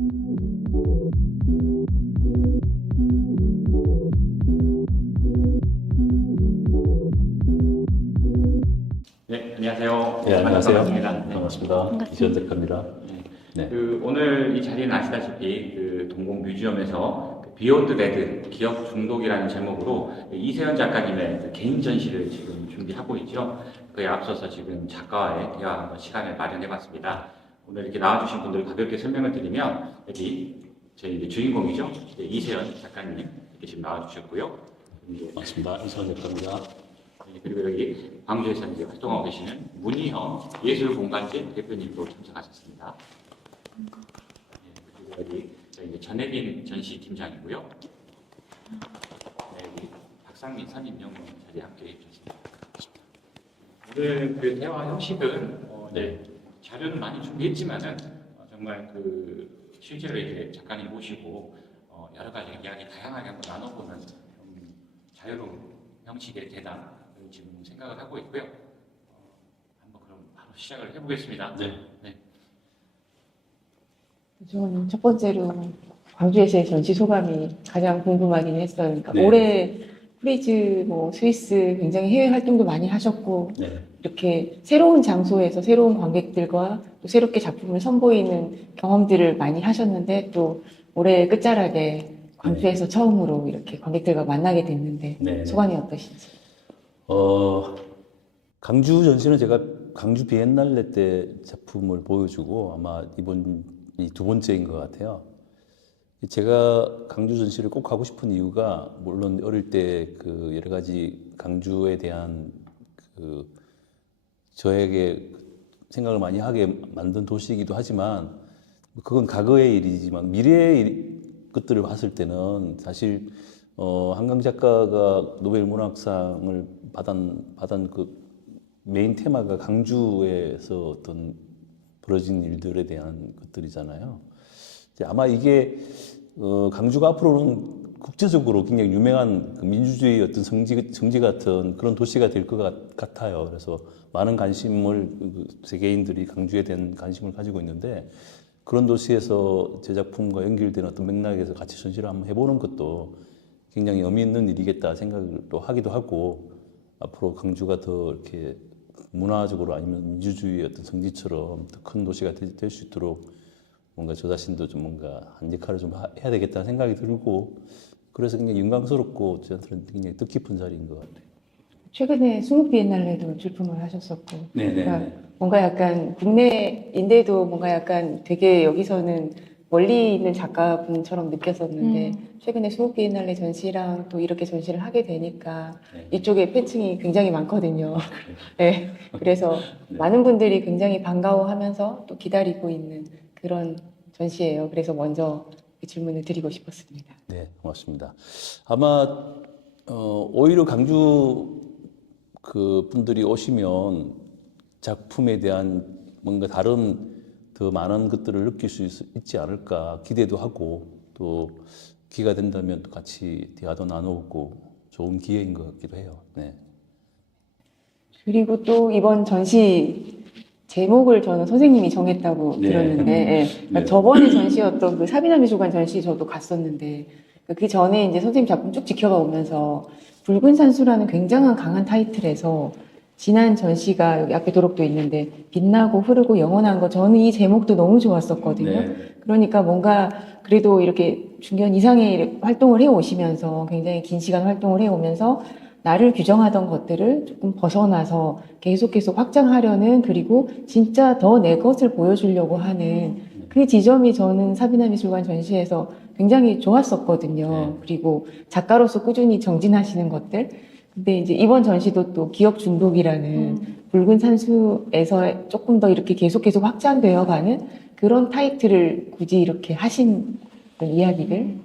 네, 안녕하세요. 네, 안녕하세요. 반갑습니다. 네. 반갑습니다. 이시연 작가입니다. 네. 오늘 이 자리는 아시다시피 동국뮤지엄에서 비욘드 레드 기억 중독이라는 제목으로 이세연 작가님의 개인 전시를 지금 준비하고 있죠. 그에 앞서서 지금 작가와의 대화 시간을 마련해봤습니다. 오늘 이렇게 나와주신 분들 가볍게 설명을 드리면 여기 저희 이제 주인공이죠. 이세연 작가님 이렇게 지금 나와주셨고요. 반갑습니다. 이시연 작가입니다. 그리고 여기 광주에서 이제 활동하고 계시는 문희형 예술공간제 대표님도 참석하셨습니다. 그리고 여기 저희 이제 전혜빈 전시팀장이고요. 여기 박상민 선임연구원 자리에 함께 해주셨습니다. 오늘 그 대화 형식은 네. 자료는 많이 준비했지만은 정말 실제로 이렇게 작가님 모시고 여러 가지 이야기 다양하게 한번 나눠보는 좀 자유로운 형식의 대담을 지금 생각을 하고 있고요. 한번 그럼 바로 시작을 해보겠습니다. 네. 네. 저는 첫 번째로 광주에서의 전시 소감이 가장 궁금하긴 했어요. 그러니까 네. 올해 프리즈, 스위스 굉장히 해외 활동도 많이 하셨고 네. 이렇게 새로운 장소에서 새로운 관객들과 또 새롭게 작품을 선보이는 경험들을 많이 하셨는데 또 올해 끝자락에 광주에서 처음으로 이렇게 관객들과 만나게 됐는데 네. 소감이 어떠신지? 강주 전시는 제가 강주 비엔날레 때 작품을 보여주고 아마 이번 이 두 번째인 것 같아요. 제가 강주 전시를 꼭 하고 싶은 이유가 물론 어릴 때 여러 가지 강주에 대한 저에게 생각을 많이 하게 만든 도시이기도 하지만 그건 과거의 일이지만 미래의 것들을 봤을 때는 사실 한강 작가가 노벨 문학상을 받은 그 메인 테마가 강주에서 어떤 벌어진 일들에 대한 것들이잖아요. 아마 이게 강주가 앞으로는 국제적으로 굉장히 유명한 민주주의 어떤 성지 같은 그런 도시가 될 것 같아요. 그래서 많은 관심을 세계인들이 강주에 대한 관심을 가지고 있는데 그런 도시에서 제 작품과 연결된 어떤 맥락에서 같이 전시를 한번 해보는 것도 굉장히 의미 있는 일이겠다 생각을 또 하기도 하고 앞으로 강주가 더 이렇게 문화적으로 아니면 민주주의의 어떤 성지처럼 더 큰 도시가 될 수 있도록 뭔가 저 자신도 좀 뭔가 한 역할을 좀 해야 되겠다는 생각이 들고 그래서 굉장히 영광스럽고 저한테는 굉장히 뜻깊은 자리인 것 같아요. 최근에 수묵 비엔날레도 출품을 하셨었고 네네. 그러니까 뭔가 약간 국내인데도 뭔가 약간 되게 여기서는 멀리 있는 작가분처럼 느꼈었는데 최근에 수묵 비엔날레 전시랑 또 이렇게 전시를 하게 되니까 네. 이쪽에 팬층이 굉장히 많거든요. 네, 그래서 네. 많은 분들이 굉장히 반가워하면서 또 기다리고 있는 그런 전시예요. 그래서 먼저 그 질문을 드리고 싶었습니다. 네, 고맙습니다. 아마 오히려 강주 분들이 오시면 작품에 대한 뭔가 다른 더 많은 것들을 느낄 수 있지 않을까 기대도 하고 또 기회가 된다면 또 같이 대화도 나누고 좋은 기회인 것 같기도 해요. 네. 그리고 또 이번 전시 제목을 저는 선생님이 정했다고 네. 들었는데, 예. 그러니까 네. 저번에 전시였던 그 사비나 미술관 전시 저도 갔었는데, 그 전에 이제 선생님 작품 쭉 지켜봐 오면서 붉은 산수라는 굉장한 강한 타이틀에서 지난 전시가 여기 앞에 도록도 있는데 빛나고 흐르고 영원한 거 저는 이 제목도 너무 좋았었거든요. 네. 그러니까 뭔가 그래도 이렇게 중견 이상의 활동을 해 오시면서 굉장히 긴 시간 활동을 해 오면서 나를 규정하던 것들을 조금 벗어나서 계속 확장하려는 그리고 진짜 더 내 것을 보여주려고 하는 그 지점이 저는 사비나 미술관 전시에서 굉장히 좋았었거든요. 네. 그리고 작가로서 꾸준히 정진하시는 것들. 근데 이제 이번 전시도 또 기억 중독이라는 붉은 산수에서 조금 더 이렇게 계속 확장되어 가는 그런 타이틀을 굳이 이렇게 하신 그런 이야기들.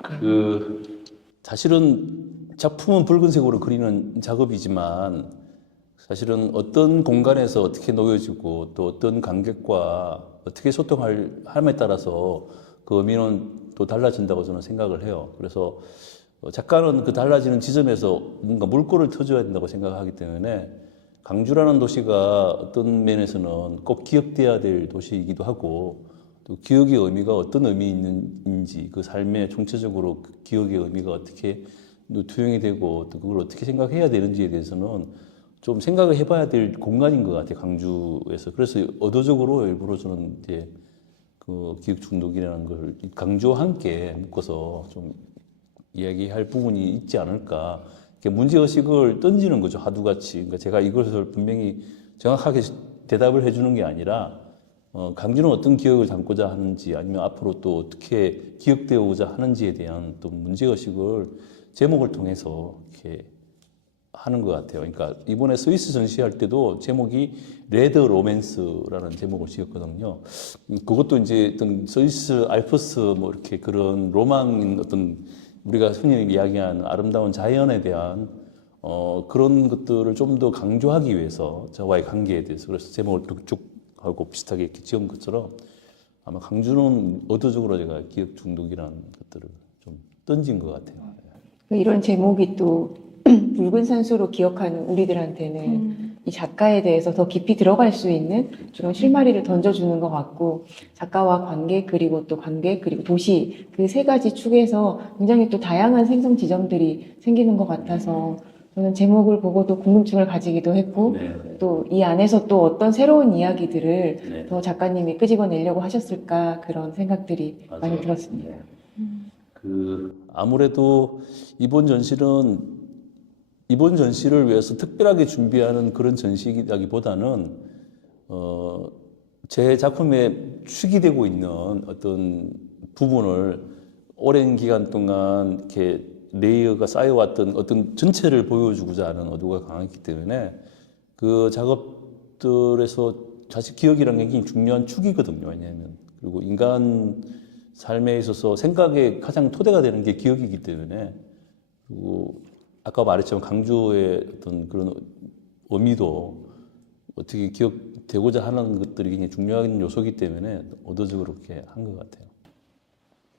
사실은 작품은 붉은색으로 그리는 작업이지만 사실은 어떤 공간에서 어떻게 놓여지고 또 어떤 관객과 어떻게 소통함에 따라서 그 의미는 또 달라진다고 저는 생각을 해요. 그래서 작가는 그 달라지는 지점에서 뭔가 물꼬를 터줘야 된다고 생각하기 때문에 강주라는 도시가 어떤 면에서는 꼭 기억돼야 될 도시이기도 하고 또 기억의 의미가 어떤 의미 있는지 그 삶에 총체적으로 그 기억의 의미가 어떻게 투영이 되고 또 그걸 어떻게 생각해야 되는지에 대해서는 좀 생각을 해봐야 될 공간인 것 같아요. 강주에서. 그래서 의도적으로 일부러 저는 이제 그 기억 중독이라는 걸 강주와 함께 묶어서 좀 이야기할 부분이 있지 않을까. 문제의식을 던지는 거죠. 하두같이. 그러니까 제가 이것을 분명히 정확하게 대답을 해주는 게 아니라 강주는 어떤 기억을 담고자 하는지 아니면 앞으로 또 어떻게 기억되어오자 하는지에 대한 또 문제의식을 제목을 통해서 이렇게 하는 것 같아요. 그러니까 이번에 스위스 전시할 때도 제목이 레드 로맨스라는 제목을 지었거든요. 그것도 이제 어떤 스위스 알프스 뭐 이렇게 그런 로망인 어떤 우리가 흔히 이야기하는 아름다운 자연에 대한 그런 것들을 좀 더 강조하기 위해서 저와의 관계에 대해서 그래서 제목을 쭉 하고 비슷하게 이렇게 지은 것처럼 아마 강주는 의도적으로 제가 기억 중독이라는 것들을 좀 던진 것 같아요. 이런 제목이 또 붉은 산수로 기억하는 우리들한테는 이 작가에 대해서 더 깊이 들어갈 수 있는 그런 실마리를 던져주는 것 같고 작가와 관계 그리고 또 관계 그리고 도시 그 세 가지 축에서 굉장히 또 다양한 생성 지점들이 생기는 것 같아서 저는 제목을 보고도 궁금증을 가지기도 했고 네. 또 이 안에서 또 어떤 새로운 이야기들을 네. 더 작가님이 끄집어내려고 하셨을까 그런 생각들이 많이 들었습니다. 아무래도 이번 전시는 이번 전시를 위해서 특별하게 준비하는 그런 전시이기보다는 제 작품에 축이 되고 있는 어떤 부분을 오랜 기간 동안 이렇게 레이어가 쌓여왔던 어떤 전체를 보여주고자 하는 의도가 강했기 때문에 그 작업들에서 사실 기억이라는 게 굉장히 중요한 축이거든요. 왜냐하면 그리고 인간 삶에 있어서 생각의 가장 토대가 되는 게 기억이기 때문에 그리고 아까 말했지만 강주의 어떤 그런 의미도 어떻게 기억되고자 하는 것들이 굉장히 중요한 요소이기 때문에 의도적으로 그렇게 한 것 같아요.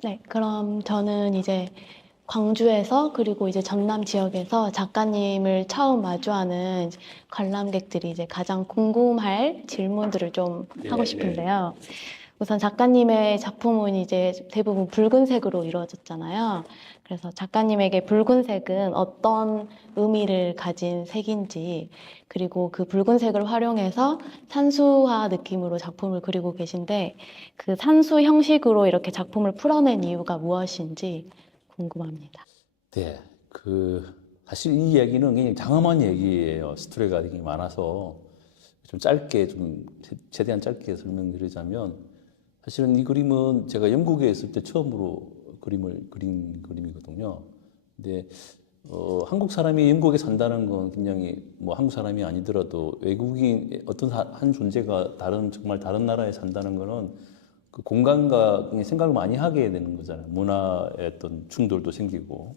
네, 그럼 저는 이제 광주에서 그리고 이제 전남 지역에서 작가님을 처음 마주하는 관람객들이 이제 가장 궁금할 질문들을 좀 하고 싶은데요. 우선 작가님의 작품은 이제 대부분 붉은색으로 이루어졌잖아요. 그래서 작가님에게 붉은색은 어떤 의미를 가진 색인지, 그리고 그 붉은색을 활용해서 산수화 느낌으로 작품을 그리고 계신데, 그 산수 형식으로 이렇게 작품을 풀어낸 이유가 무엇인지 궁금합니다. 네, 사실 이 이야기는 굉장히 장엄한 얘기예요. 스토리가 되게 많아서 좀 짧게 최대한 짧게 설명드리자면 사실은 이 그림은 제가 영국에 있을 때 처음으로 그림을 그린 그림이거든요. 근데 한국 사람이 영국에 산다는 건 굉장히 뭐 한국 사람이 아니더라도 외국인 어떤 한 존재가 정말 다른 나라에 산다는 거는 그 공간과 생각을 많이 하게 되는 거잖아요. 문화의 어떤 충돌도 생기고.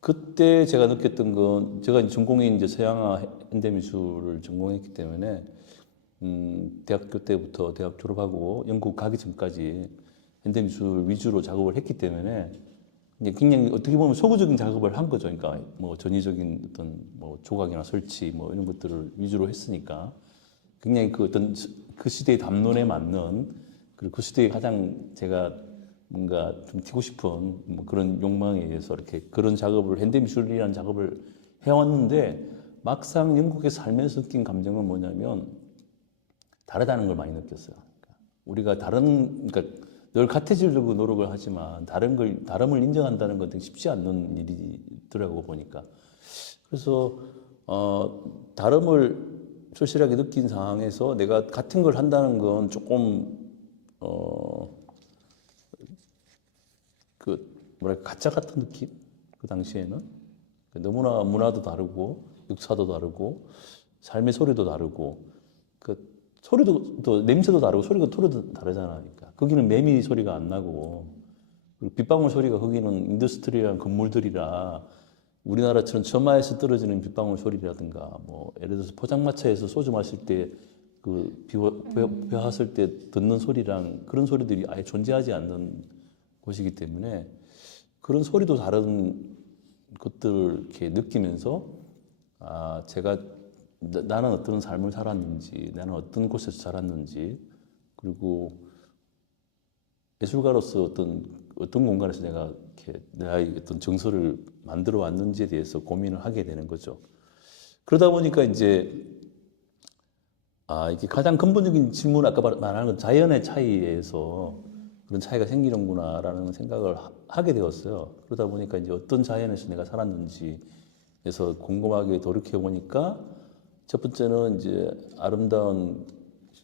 그때 제가 느꼈던 건 제가 전공이 이제 서양화 현대미술을 전공했기 때문에 대학교 때부터 대학 졸업하고 영국 가기 전까지 현대미술 위주로 작업을 했기 때문에 굉장히 어떻게 보면 소구적인 작업을 한 거죠. 그러니까 뭐 전위적인 어떤 뭐 조각이나 설치 뭐 이런 것들을 위주로 했으니까 굉장히 그 어떤 그 시대의 담론에 맞는 그리고 그 시대에 가장 제가 뭔가 좀 튀고 싶은 뭐 그런 욕망에 의해서 이렇게 그런 작업을 현대미술이라는 작업을 해왔는데 막상 영국에 살면서 느낀 감정은 뭐냐면 다르다는 걸 많이 느꼈어요. 우리가 그러니까 늘 카테고리적으로 노력을 하지만 다름을 인정한다는 건 되게 쉽지 않는 일이더라고 보니까. 그래서 다름을 절실하게 느낀 상황에서 내가 같은 걸 한다는 건 조금 가짜 같은 느낌? 그 당시에는 너무나 문화도 다르고 역사도 다르고 삶의 소리도 다르고 소리도 또 냄새도 다르고 소리도 다르잖아. 그러니까 거기는 매미 소리가 안 나고 그리고 빗방울 소리가 거기는 인더스트리얼한 건물들이라 우리나라처럼 처마에서 떨어지는 빗방울 소리라든가 뭐 예를 들어서 포장마차에서 소주 마실 때 배 왔을 때 듣는 소리랑 그런 소리들이 아예 존재하지 않는 곳이기 때문에 그런 소리도 다른 것들을 이렇게 느끼면서 제가 나는 어떤 삶을 살았는지 나는 어떤 곳에서 자랐는지 그리고 예술가로서 어떤 공간에서 내가 이렇게 나의 어떤 정서를 만들어 왔는지에 대해서 고민을 하게 되는 거죠. 그러다 보니까 이제 이게 가장 근본적인 질문, 아까 말한 건 자연의 차이에서 그런 차이가 생기는구나라는 생각을 하게 되었어요. 그러다 보니까 이제 어떤 자연에서 내가 살았는지에서 곰곰하게 돌이켜 보니까 첫 번째는 이제 아름다운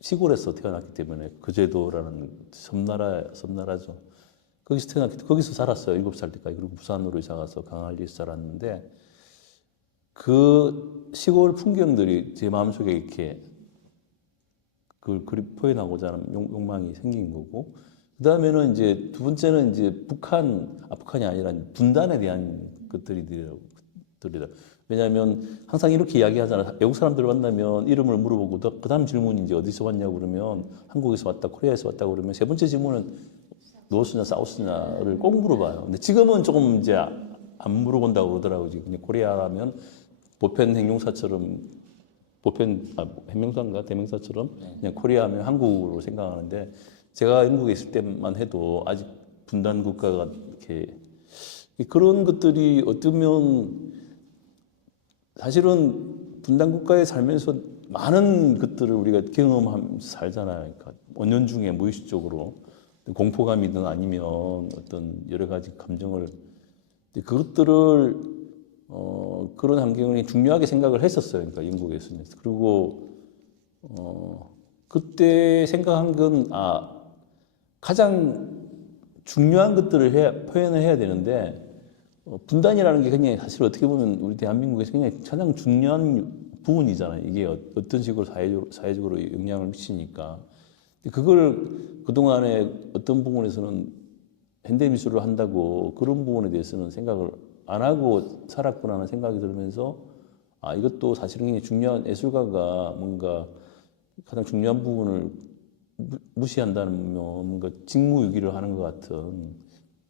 시골에서 태어났기 때문에 거제도라는 섬나라죠. 거기서 태어났기 때문에 거기서 살았어요. 7살 때까지. 그리고 부산으로 이사 가서 강할리에서 살았는데 그 시골 풍경들이 제 마음속에 이렇게 그걸 표현하고자 하는 욕망이 생긴 거고, 그 다음에는 이제 두 번째는 이제 북한이 아니라 분단에 대한 것들이다. 왜냐하면 항상 이렇게 이야기하잖아. 외국 사람들 만나면 이름을 물어보고 그 다음 질문이 이제 어디서 왔냐고 그러면 한국에서 왔다, 코리아에서 왔다 그러면 세 번째 질문은 노스냐 사우스냐를 꼭 물어봐요. 근데 지금은 조금 이제 안 물어본다고 그러더라고요. 그냥 코리아라면 보편 형용사처럼 해명사인가 대명사처럼 그냥 코리아하면 한국으로 생각하는데, 제가 영국에 있을 때만 해도 아직 분단 국가가 이렇게 그런 것들이 어쩌면 사실은 분단 국가에 살면서 많은 것들을 우리가 경험하면서 살잖아요. 그러니까 은연중에 무의식적으로 공포감이든 아니면 어떤 여러 가지 감정을, 그것들을 그런 환경이 중요하게 생각을 했었어요. 그러니까 영국에 있으면서. 그리고 그때 생각한 건 가장 중요한 것들을 표현을 해야 되는데, 분단이라는 게 그냥 사실 어떻게 보면 우리 대한민국에서 그냥 가장 중요한 부분이잖아요. 이게 어떤 식으로 사회적으로 영향을 미치니까. 그걸 그동안에 어떤 부분에서는 현대미술을 한다고 그런 부분에 대해서는 생각을 안 하고 살았구나라는 생각이 들면서, 이것도 사실은 굉장히 중요한, 예술가가 뭔가 가장 중요한 부분을 무시한다는 뭔가 직무유기를 하는 것 같은,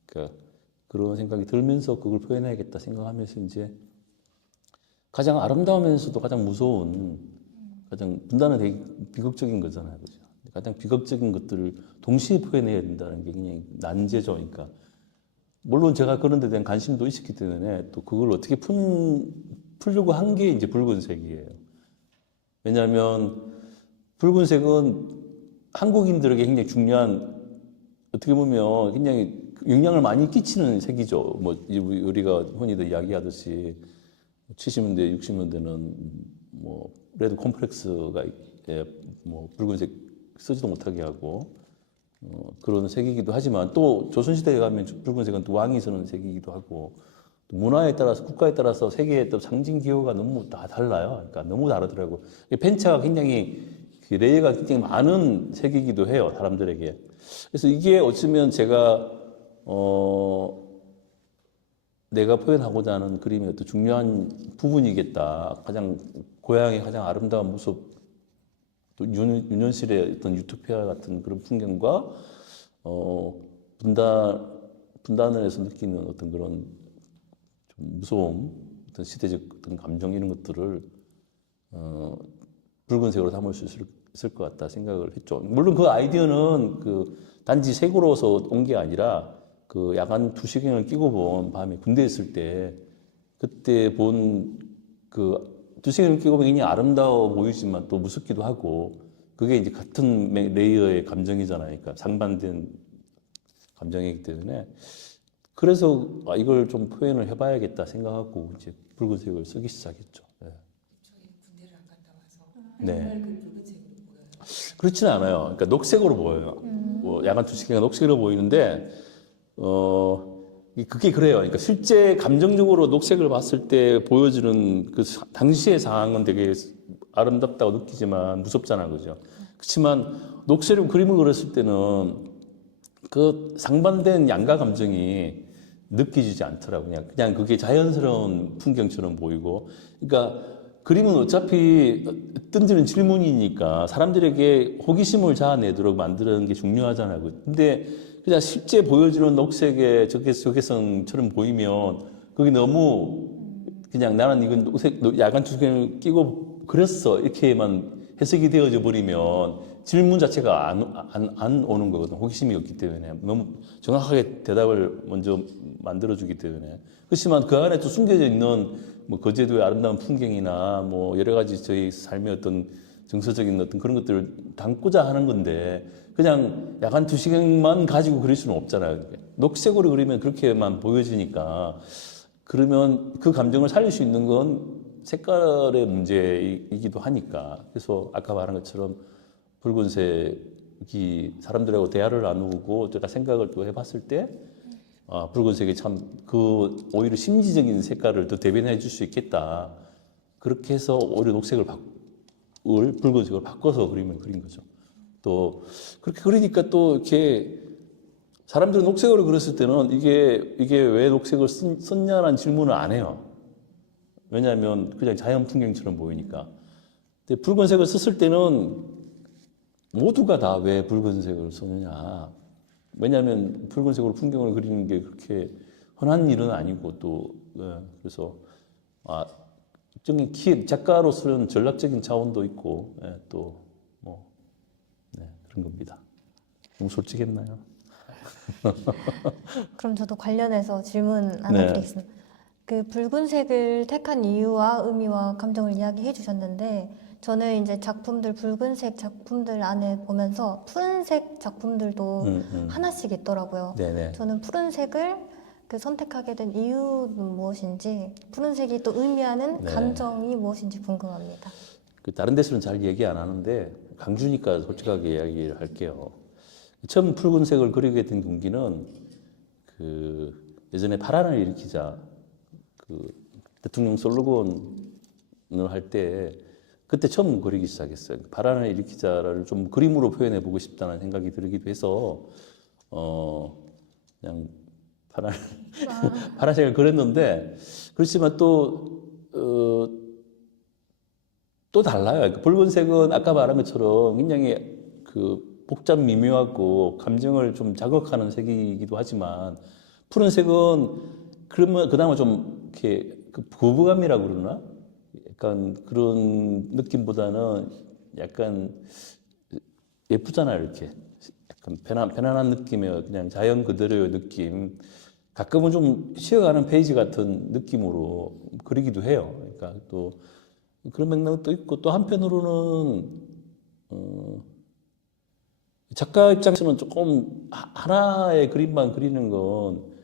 그러니까 그런 생각이 들면서 그걸 표현해야겠다 생각하면서 이제 가장 아름다우면서도 가장 무서운, 가장 분단은 되게 비극적인 거잖아요. 그죠? 가장 비극적인 것들을 동시에 표현해야 된다는 게 굉장히 난제죠. 그러니까 물론 제가 그런 데 대한 관심도 있었기 때문에 또 그걸 어떻게 풀려고 한 게 이제 붉은색이에요. 왜냐하면 붉은색은 한국인들에게 굉장히 중요한, 어떻게 보면 굉장히 영향을 많이 끼치는 색이죠. 뭐 우리가 흔히들 이야기하듯이 70년대, 60년대는 뭐 레드 콤플렉스가 뭐 붉은색 쓰지도 못하게 하고 그런 색이기도 하지만, 또 조선시대에 가면 붉은색은 또 왕이 쓰는 색이기도 하고, 또 문화에 따라서 국가에 따라서 세계의 또 상징 기호가 너무 다 달라요. 그러니까 너무 다르더라고요. 펜차가 굉장히 레이어가 굉장히 많은 색이기도 해요, 사람들에게. 그래서 이게 어쩌면 제가 내가 표현하고자 하는 그림의 어떤 중요한 부분이겠다. 고향의 가장 아름다운 모습, 또 윤현실의 어떤 유토피아 같은 그런 풍경과 분단을 해서 느끼는 어떤 그런 좀 무서움, 어떤 시대적 어떤 감정, 이런 것들을 붉은색으로 담을 수 있을 것 같다 생각을 했죠. 물론 그 아이디어는 단지 색으로서 온 게 아니라 야간 투시경을 끼고 본 밤에 군대에 있을 때 그때 본 투시경을 끼고 보면 굉장히 아름다워 보이지만 또 무섭기도 하고, 그게 이제 같은 레이어의 감정이잖아요. 그러니까 상반된 감정이기 때문에, 그래서 이걸 좀 표현을 해봐야겠다 생각하고 이제 붉은색을 쓰기 시작했죠. 네. 군대를 안 갔다 와서 네. 붉은색으로 보여요. 그렇지는 않아요. 그러니까 녹색으로 보여요. 뭐 야간 투시경은 녹색으로 보이는데, 그게 그래요. 그러니까 실제 감정적으로 녹색을 봤을 때 보여주는 당시의 상황은 되게 아름답다고 느끼지만 무섭잖아, 그죠? 그렇지만 녹색으로 그림을 그렸을 때는 그 상반된 양가 감정이 느껴지지 않더라고요. 그냥 그게 자연스러운 풍경처럼 보이고, 그러니까 그림은 어차피 던지는 질문이니까 사람들에게 호기심을 자아내도록 만드는 게 중요하잖아요. 근데 그냥 실제 보여주는 녹색의 적개성처럼 보이면 그게 너무 그냥 나는 이건 녹색 야간 투시경을 끼고 그렸어 이렇게만 해석이 되어져 버리면 질문 자체가 안 오는 거거든. 호기심이 없기 때문에. 너무 정확하게 대답을 먼저 만들어주기 때문에. 그렇지만 그 안에 또 숨겨져 있는 뭐 거제도의 아름다운 풍경이나 뭐 여러 가지 저희 삶의 어떤 정서적인 어떤 그런 것들을 담고자 하는 건데 그냥 약간 2시간만 가지고 그릴 수는 없잖아요. 녹색으로 그리면 그렇게만 보여지니까 그러면 그 감정을 살릴 수 있는 건 색깔의 문제이기도 하니까. 그래서 아까 말한 것처럼 붉은색이 사람들하고 대화를 나누고 제가 생각을 또 해봤을 때 아, 붉은색이 참 그 오히려 심리적인 색깔을 더 대변해 줄 수 있겠다. 그렇게 해서 오히려 녹색을 붉은색으로 바꿔서 그림을 그린 거죠. 또 그렇게 그리니까 또 이렇게 사람들은 녹색으로 그렸을 때는 이게 왜 녹색을 썼냐라는 질문을 안 해요. 왜냐하면 그냥 자연 풍경처럼 보이니까. 근데 붉은색을 썼을 때는 모두가 다 왜 붉은색을 썼느냐. 왜냐하면 붉은색으로 풍경을 그리는 게 그렇게 흔한 일은 아니고 또 그래서 일종의 작가로서는 전략적인 차원도 있고 또 뭐 그런 겁니다. 너무 솔직했나요? 그럼 저도 관련해서 질문 하나 드리겠습니다. 그 붉은색을 택한 이유와 의미와 감정을 이야기해 주셨는데 저는 이제 작품들 붉은색 작품들 안에 보면서 푸른색 작품들도 하나씩 있더라고요. 네네. 저는 푸른색을 선택하게 된 이유는 무엇인지 푸른색이 또 의미하는 네. 감정이 무엇인지 궁금합니다. 그 다른 데서는 잘 얘기 안 하는데 강주니까 솔직하게 이야기를 할게요. 처음 붉은색을 그리게 된 동기는 그 예전에 파란을 일으키자 그 대통령 슬로건을 할 때 그때 처음 그리기 시작했어요. 파란을 일으키자를 좀 그림으로 표현해 보고 싶다는 생각이 들기도 해서 그냥 파란색을 그렸는데 그렇지만 또 달라요. 그 붉은색은 아까 말한 것처럼 굉장히 그 복잡 미묘하고 감정을 좀 자극하는 색이기도 하지만 푸른색은 그러면 그나마 좀 이렇게 그 부부감이라고 그러나 약간 그런 느낌보다는 약간 예쁘잖아요. 이렇게 약간 편안한 느낌의 그냥 자연 그대로의 느낌. 가끔은 좀 쉬어가는 페이지 같은 느낌으로 그리기도 해요. 그러니까 또 그런 맥락도 있고 또 한편으로는 작가 입장에서는 조금 하나의 그림만 그리는 건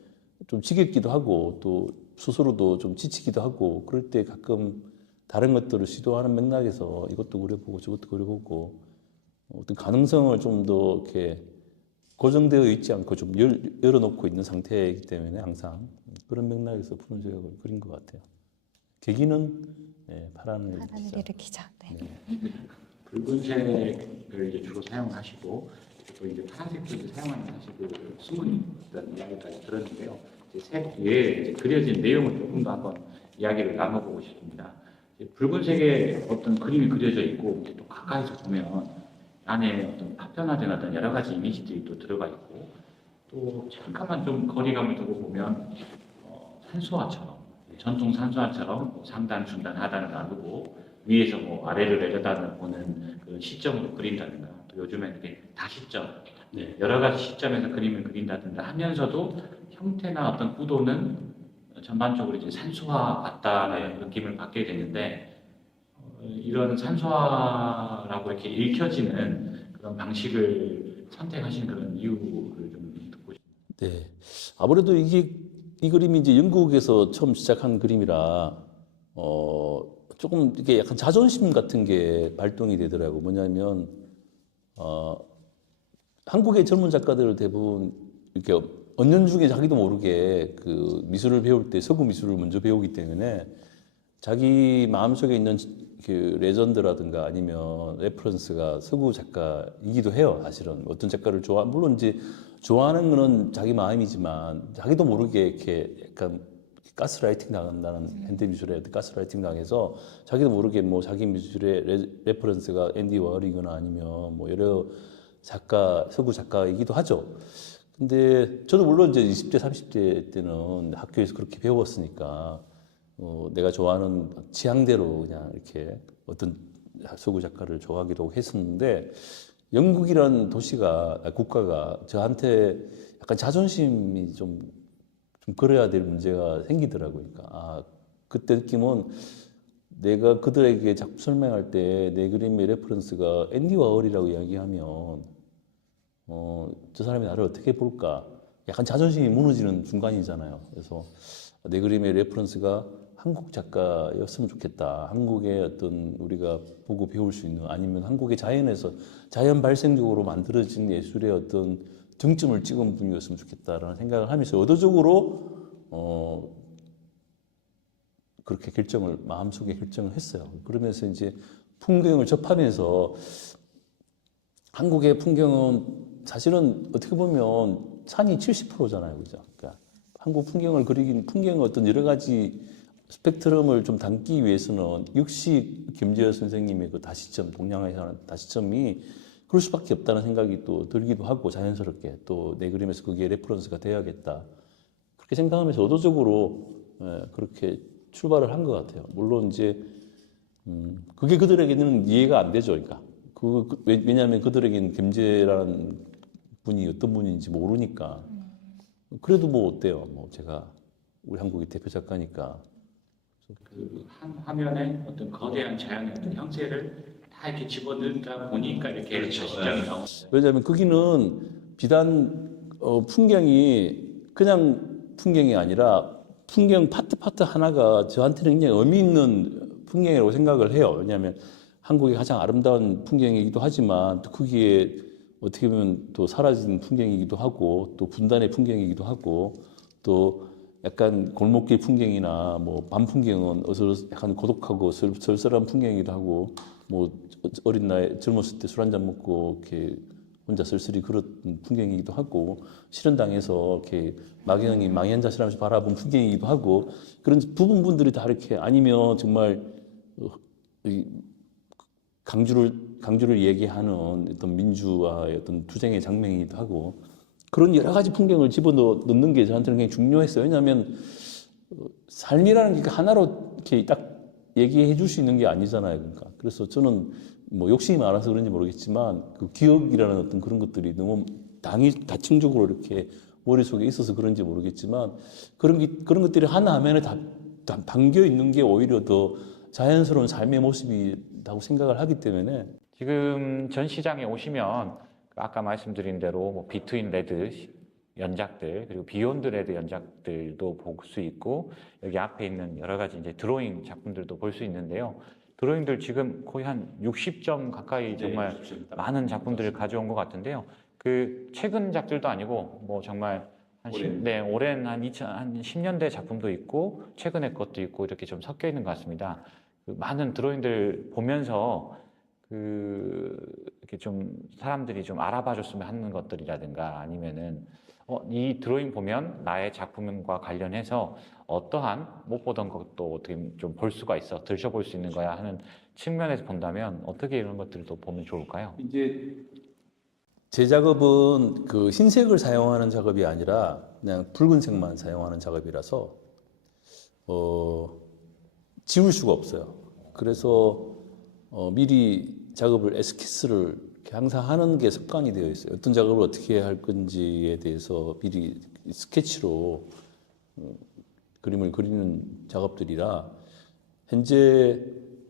좀 지겹기도 하고 또 스스로도 좀 지치기도 하고 그럴 때 가끔 다른 것들을 시도하는 맥락에서 이것도 그려보고 저것도 그려보고 어떤 가능성을 좀 더 이렇게 고정되어 있지 않고 좀 열어놓고 있는 상태이기 때문에 항상 그런 맥락에서 푸른색을 그린 것 같아요. 계기는 파란을 일으키자. 네. 붉은색을 이제 주로 사용하시고 또 이제 파란색도 사용하는 사실 그 숨은 있다는 이야기까지 들었는데요. 이제 색 외에 이제 그려진 내용을 조금 더 한번 이야기를 나눠보고 싶습니다. 이제 붉은색의 어떤 그림이 그려져 있고 이제 또 가까이서 보면 안에 어떤 파편화된 어떤 여러 가지 이미지들이 또 들어가 있고 또 잠깐만 좀 거리감을 두고 보면 산수화처럼 전통 산수화처럼 뭐 상단, 중단, 하단을 나누고 위에서 뭐 아래를 내려다보는 그런 시점으로 그린다든가 또 요즘에는 이렇게 다시점 여러 가지 시점에서 그림을 그린다든가 하면서도 형태나 어떤 구도는 전반적으로 이제 산수화 같다라는 느낌을 받게 되는데 이런 산수화라고 이렇게 읽혀지는 그런 방식을 선택하신 그런 이유를 좀 듣고 싶습니다. 네. 아무래도 이 그림이 이제 영국에서 처음 시작한 그림이라, 조금 이게 약간 자존심 같은 게 발동이 되더라고요. 뭐냐면, 한국의 젊은 작가들 대부분 이렇게 은연중에 자기도 모르게 그 미술을 배울 때 서구 미술을 먼저 배우기 때문에 자기 마음속에 있는 그 레전드라든가 아니면 레퍼런스가 서구 작가이기도 해요. 사실은 어떤 작가를 물론 이제 좋아하는 거는 자기 마음이지만 자기도 모르게 이렇게 약간 가스라이팅 당한다는 현대미술에 가스라이팅 당해서 자기도 모르게 뭐 자기 미술의 레퍼런스가 앤디 워홀이거나 아니면 뭐 여러 작가, 서구 작가이기도 하죠. 근데 저도 물론 이제 20대, 30대 때는 학교에서 그렇게 배웠으니까 내가 좋아하는 취향대로 그냥 이렇게 어떤 서구 작가를 좋아하기도 했었는데 영국이라는 국가가 저한테 약간 자존심이 좀 걸어야 될 문제가 생기더라고요. 그러니까 그때 느낌은 내가 그들에게 작품 설명할 때 내 그림의 레퍼런스가 앤디 워홀이라고 이야기하면 저 사람이 나를 어떻게 볼까? 약간 자존심이 무너지는 순간이잖아요. 그래서 내 그림의 레퍼런스가 한국 작가였으면 좋겠다. 한국의 어떤 우리가 보고 배울 수 있는 아니면 한국의 자연에서 자연 발생적으로 만들어진 예술의 어떤 정점을 찍은 분이었으면 좋겠다라는 생각을 하면서 의도적으로 그렇게 마음속에 결정을 했어요. 그러면서 이제 풍경을 접하면서 한국의 풍경은 사실은 어떻게 보면 산이 70%잖아요. 그죠? 그러니까 한국 풍경을 풍경의 어떤 여러 가지 스펙트럼을 좀 담기 위해서는 역시 김재열 선생님의 그 다시점, 동양화에 관한 다시점이 그럴 수밖에 없다는 생각이 또 들기도 하고 자연스럽게 또 내 그림에서 그게 레퍼런스가 돼야겠다. 그렇게 생각하면서 의도적으로 그렇게 출발을 한 것 같아요. 물론 이제 그게 그들에게는 이해가 안 되죠. 그러니까 왜냐하면 그들에게는 김재라는 분이 어떤 분인지 모르니까. 그래도 뭐 어때요? 뭐 제가 우리 한국의 대표 작가니까. 그 한 화면에 어떤 거대한 자연의 어떤 형태를 다 이렇게 집어넣다 보니까 이렇게 시장이 나왔어요. 왜냐하면 거기는 비단 풍경이 그냥 풍경이 아니라 풍경 파트 하나가 저한테는 굉장히 의미 있는 풍경이라고 생각을 해요. 왜냐하면 한국의 가장 아름다운 풍경이기도 하지만 또 거기에 어떻게 보면 또 사라진 풍경이기도 하고 또 분단의 풍경이기도 하고 또 약간 골목길 풍경이나 뭐 밤 풍경은 약간 고독하고 쓸쓸한 풍경이기도 하고 뭐 어린 나이 젊었을 때 술 한잔 먹고 이렇게 혼자 쓸쓸히 그런 풍경이기도 하고 실현당해서 이렇게 막연히 망연자실하면서 바라본 풍경이기도 하고 그런 부분들이 다 이렇게 아니면 정말 강주를 얘기하는 어떤 민주화의 어떤 투쟁의 장면이기도 하고 그런 여러 가지 풍경을 집어넣는 게 저한테는 굉장히 중요했어요. 왜냐하면 삶이라는 게 하나로 이렇게 딱 얘기해 줄 수 있는 게 아니잖아요. 그러니까. 그래서 저는 뭐 욕심이 많아서 그런지 모르겠지만 그 기억이라는 어떤 그런 것들이 너무 다층적으로 이렇게 머릿속에 있어서 그런지 모르겠지만 그런 것들이 하나 화면에 다 담겨 있는 게 오히려 더 자연스러운 삶의 모습이라고 생각을 하기 때문에 지금 전시장에 오시면 아까 말씀드린 대로 뭐 비트윈 레드 연작들 그리고 비욘드 레드 연작들도 볼 수 있고 여기 앞에 있는 여러 가지 이제 드로잉 작품들도 볼 수 있는데요. 드로잉들 지금 거의 한 60점 가까이 정말 많은 작품들을 가져온 것 같은데요. 그 최근 작들도 아니고 뭐 정말 오랜 한 10년대 작품도 있고 최근의 것도 있고 이렇게 좀 섞여 있는 것 같습니다. 그 많은 드로잉들 보면서 이렇게 좀 사람들이 좀 알아봐 줬으면 하는 것들이라든가 아니면은 이 드로잉 보면 나의 작품과 관련해서 어떠한 못 보던 것도 어떻게 좀 볼 수가 있어 드셔볼 수 있는 거야 하는 측면에서 본다면 어떻게 이런 것들도 보면 좋을까요? 이제 제 작업은 그 흰색을 사용하는 작업이 아니라 그냥 붉은색만 사용하는 작업이라서 지울 수가 없어요. 그래서 미리 작업을 에스키스를 이렇게 항상 하는 게 습관이 되어 있어요. 어떤 작업을 어떻게 할 건지에 대해서 미리 스케치로 그림을 그리는 작업들이라 현재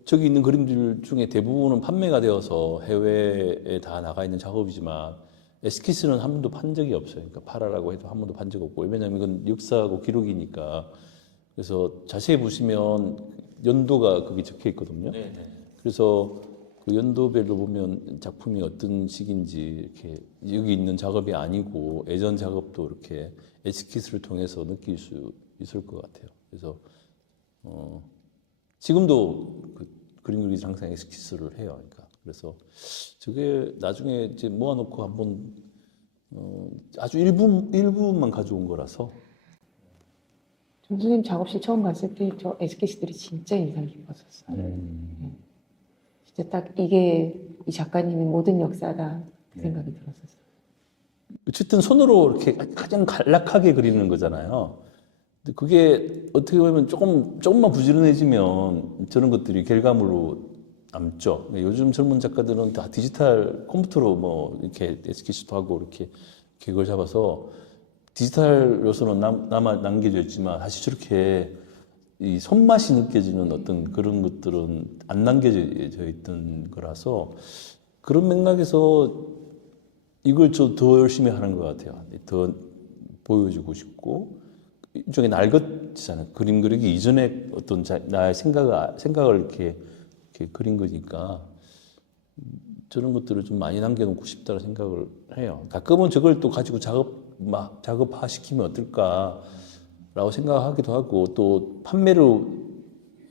저기 있는 그림들 중에 대부분은 판매가 되어서 해외에 다 나가 있는 작업이지만 에스키스는 한 번도 판 적이 없어요. 그러니까 팔아라고 해도 한 번도 판 적 없고 왜냐하면 이건 역사하고 기록이니까 그래서 자세히 보시면 연도가 거기 적혀 있거든요. 그래서 그 연도별로 보면 작품이 어떤 시기인지 이렇게 여기 있는 작업이 아니고 예전 작업도 이렇게 에스키스를 통해서 느낄 수 있을 것 같아요. 그래서 지금도 그 그림 그리기 항상 에스키스를 해요. 그러니까 그래서 저게 나중에 이제 모아놓고 한번 아주 일부만 가져온 거라서. 정 선생님 작업실 처음 갔을 때 저 에스키스들이 진짜 인상 깊었었어요. 진짜 딱 이게 이 작가님의 모든 역사다 그 생각이 들었었어요. 어쨌든 손으로 이렇게 가장 간략하게 그리는 거잖아요. 근데 그게 어떻게 보면 조금만 부지런해지면 저런 것들이 결과물로 남죠. 요즘 젊은 작가들은 다 디지털 컴퓨터로 뭐 이렇게 스케치도 하고 이렇게 계획을 잡아서 디지털 요소는 남겨져 있지만 사실 저렇게 이 손맛이 느껴지는 어떤 그런 것들은 안 남겨져 있던 거라서 그런 맥락에서 이걸 좀 더 열심히 하는 것 같아요. 더 보여주고 싶고 일종의 날 것이잖아요. 그림 그리기 이전에 어떤 나의 생각을 이렇게 그린 거니까 저런 것들을 좀 많이 남겨놓고 싶다는 생각을 해요. 가끔은 저걸 또 가지고 작업화 시키면 어떨까라고 생각하기도 하고 또 판매를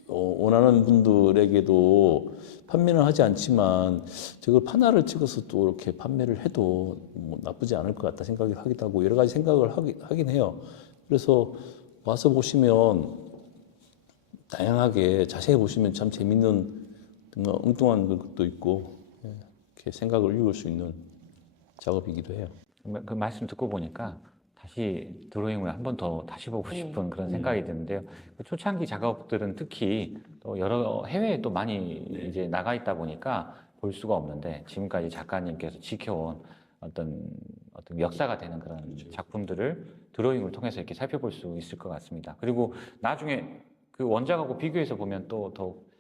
원하는 분들에게도 판매는 하지 않지만 저걸 판화를 찍어서 또 이렇게 판매를 해도 뭐 나쁘지 않을 것 같다 생각을 하기도 하고 여러 가지 생각을 하긴 해요. 그래서 와서 보시면 다양하게 자세히 보시면 참 재밌는 정말 엉뚱한 것도 있고 이렇게 생각을 읽을 수 있는 작업이기도 해요. 그 말씀 듣고 보니까 다시 드로잉을 한 번 더 다시 보고 싶은 그런 생각이 드는데요. 그 초창기 작업들은 특히 또 여러 해외에 또 많이 이제 나가 있다 보니까 볼 수가 없는데 지금까지 작가님께서 지켜온 어떤 역사가 되는 그런 작품들을 드로잉을 통해서 이렇게 살펴볼 수 있을 것 같습니다. 그리고 나중에 그 원작하고 비교해서 보면 또 더욱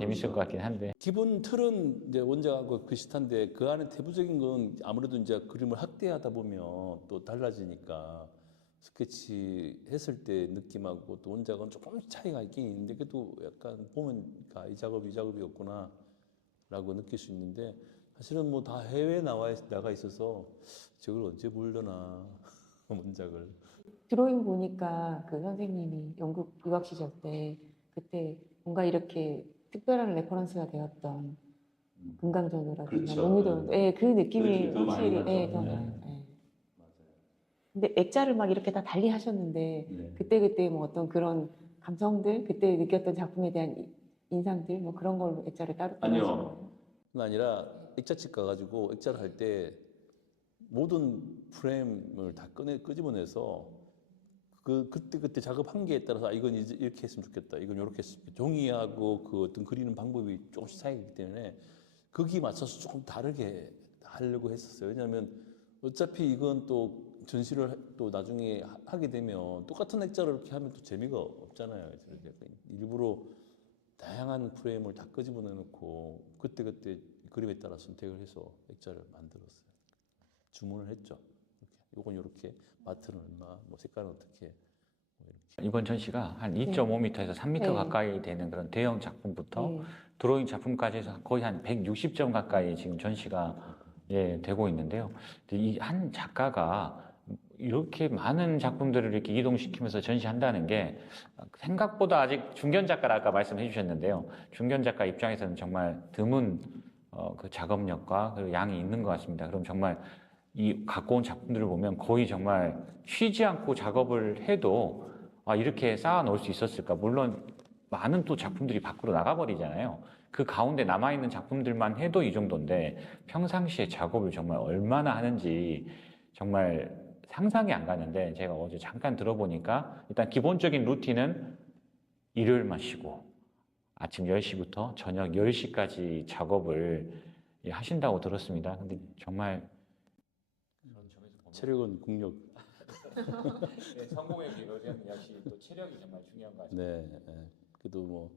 재밌을 것 같긴 한데. 기본 틀은 이제 원작하고 비슷한데 그 안에 태부적인 건 아무래도 이제 그림을 확대하다 보면 또 달라지니까 스케치 했을 때 느낌하고 또 원작은 조금 차이가 있긴 있는데 그래도 약간 보면 이 작업이었구나 라고 느낄 수 있는데 사실은 뭐 다 해외에 나가 있어서 저걸 언제 보려나 원작을. 드로잉 보니까 그 선생님이 영국 유학 시절 때 그때 뭔가 이렇게 특별한 레퍼런스가 되었던 금강전우라든가 그렇죠. 농유도 그 느낌이 더 많이 확실히 나죠. 더 나요. 근데 액자를 막 이렇게 다 달리 하셨는데 네. 그때 뭐 어떤 그런 감성들 그때 느꼈던 작품에 대한 인상들 뭐 그런 걸로 액자를 따로 아니요. 그건 아니라 액자집 가가지고 액자를 할 때 모든 프레임을 다 끄집어내서 그때 작업한 게에 따라서 이건 이렇게 했으면 좋겠다. 이건 이렇게 했으면 좋겠다. 종이하고 그 어떤 그리는 방법이 조금씩 차이기 때문에 거기에 맞춰서 조금 다르게 하려고 했었어요. 왜냐하면 어차피 이건 또 전시를 또 나중에 하게 되면 똑같은 액자를 이렇게 하면 또 재미가 없잖아요. 일부러 다양한 프레임을 다 끄집어내 놓고 그때 그림에 따라 선택을 해서 액자를 만들었어요. 주문을 했죠. 요건 이렇게 마트는 얼마, 뭐 색깔은 어떻게. 뭐 이렇게. 이번 전시가 한 2.5m에서 3m 네. 가까이 되는 그런 대형 작품부터 네. 드로잉 작품까지 해서 거의 한 160점 가까이 지금 전시가 되고 있는데요. 이 한 작가가 이렇게 많은 작품들을 이렇게 이동시키면서 전시한다는 게 생각보다 아직 중견 작가라 아까 말씀해 주셨는데요. 중견 작가 입장에서는 정말 드문 그 작업력과 그 양이 있는 것 같습니다. 그럼 정말 이 갖고 온 작품들을 보면 거의 정말 쉬지 않고 작업을 해도 이렇게 쌓아 놓을 수 있었을까? 물론 많은 또 작품들이 밖으로 나가버리잖아요. 그 가운데 남아있는 작품들만 해도 이 정도인데 평상시에 작업을 정말 얼마나 하는지 정말 상상이 안 가는데 제가 어제 잠깐 들어보니까 일단 기본적인 루틴은 일요일만 쉬고 아침 10시부터 저녁 10시까지 작업을 하신다고 들었습니다. 근데 정말 체력은 국력. 성공의 비결은 역시 또 체력이 정말 중요한 것 같습니다. 네. 그래도 뭐